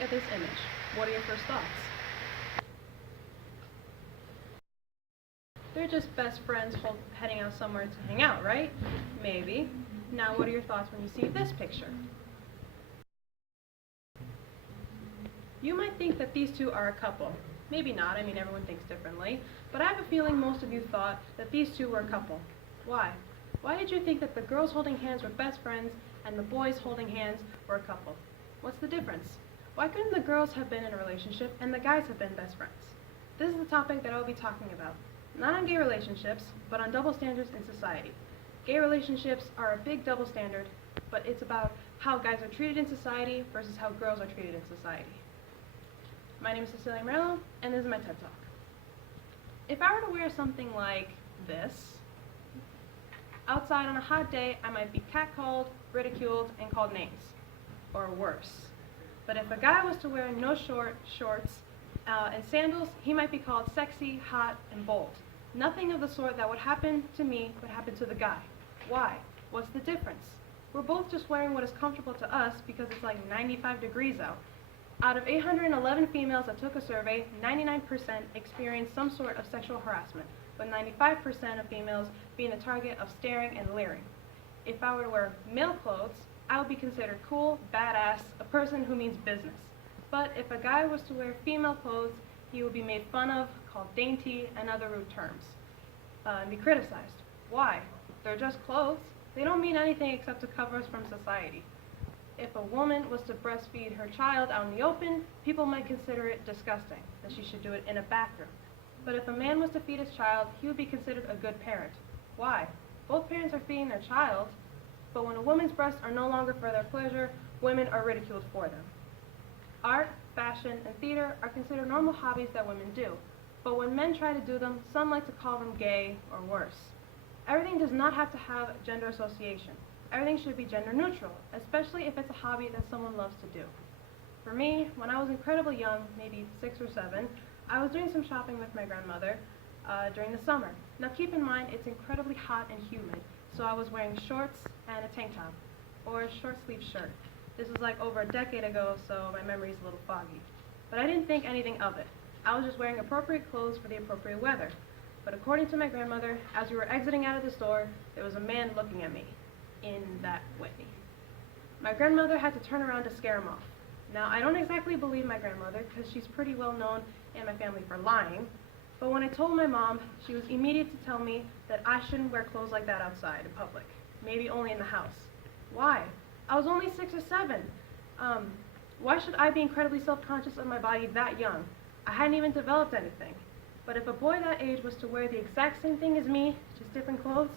look at this image, what are your first thoughts? They're just best friends heading out somewhere to hang out, right? Maybe. Now what are your thoughts when you see this picture? You might think that these two are a couple. Maybe not, I mean everyone thinks differently, but I have a feeling most of you thought that these two were a couple. Why? Why did you think that the girls holding hands were best friends and the boys holding hands were a couple? What's the difference? Why couldn't the girls have been in a relationship and the guys have been best friends? This is the topic that I will be talking about. Not on gay relationships, but on double standards in society. Gay relationships are a big double standard, but it's about how guys are treated in society versus how girls are treated in society. My name is Cecilia Morello, and this is my TED Talk. If I were to wear something like this, outside on a hot day, I might be catcalled, ridiculed, and called names, or worse. But if a guy was to wear no shorts and sandals, he might be called sexy, hot, and bold. Nothing of the sort that would happen to me would happen to the guy. Why? What's the difference? We're both just wearing what is comfortable to us because it's like 95 degrees out. Out of 811 females that took a survey, 99% experienced some sort of sexual harassment, with 95% of females being the target of staring and leering. If I were to wear male clothes, I would be considered cool, badass, a person who means business. But if a guy was to wear female clothes, he would be made fun of, called dainty, and other rude terms, and be criticized. Why? They're just clothes. They don't mean anything except to cover us from society. If a woman was to breastfeed her child out in the open, people might consider it disgusting, that she should do it in a bathroom. But if a man was to feed his child, he would be considered a good parent. Why? Both parents are feeding their child, but when a woman's breasts are no longer for their pleasure, women are ridiculed for them. Art, fashion, and theater are considered normal hobbies that women do, but when men try to do them, some like to call them gay or worse. Everything does not have to have gender association. Everything should be gender neutral, especially if it's a hobby that someone loves to do. For me, when I was incredibly young, maybe 6 or 7, I was doing some shopping with my grandmother during the summer. Now keep in mind, it's incredibly hot and humid, so I was wearing shorts and a tank top, or a short sleeve shirt. This was like over a decade ago, so my memory's a little foggy. But I didn't think anything of it. I was just wearing appropriate clothes for the appropriate weather. But according to my grandmother, as we were exiting out of the store, there was a man looking at me. In that way. My grandmother had to turn around to scare him off. Now, I don't exactly believe my grandmother because she's pretty well known in my family for lying, but when I told my mom, she was immediate to tell me that I shouldn't wear clothes like that outside in public, maybe only in the house. Why? I was only 6 or 7. Why should I be incredibly self-conscious of my body that young? I hadn't even developed anything. But if a boy that age was to wear the exact same thing as me, just different clothes,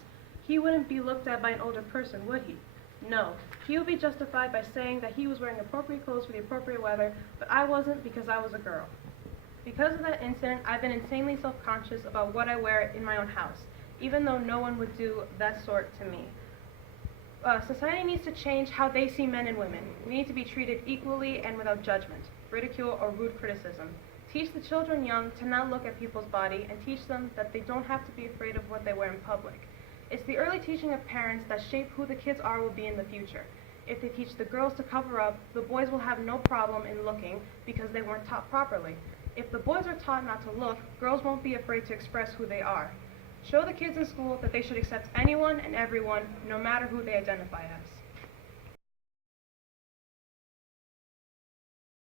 he wouldn't be looked at by an older person, would he? No. He would be justified by saying that he was wearing appropriate clothes for the appropriate weather, but I wasn't because I was a girl. Because of that incident, I've been insanely self-conscious about what I wear in my own house, even though no one would do that sort to me. Society needs to change how they see men and women. We need to be treated equally and without judgment, ridicule, or rude criticism. Teach the children young to not look at people's body and teach them that they don't have to be afraid of what they wear in public. It's the early teaching of parents that shape who the kids will be in the future. If they teach the girls to cover up, the boys will have no problem in looking because they weren't taught properly. If the boys are taught not to look, girls won't be afraid to express who they are. Show the kids in school that they should accept anyone and everyone, no matter who they identify as.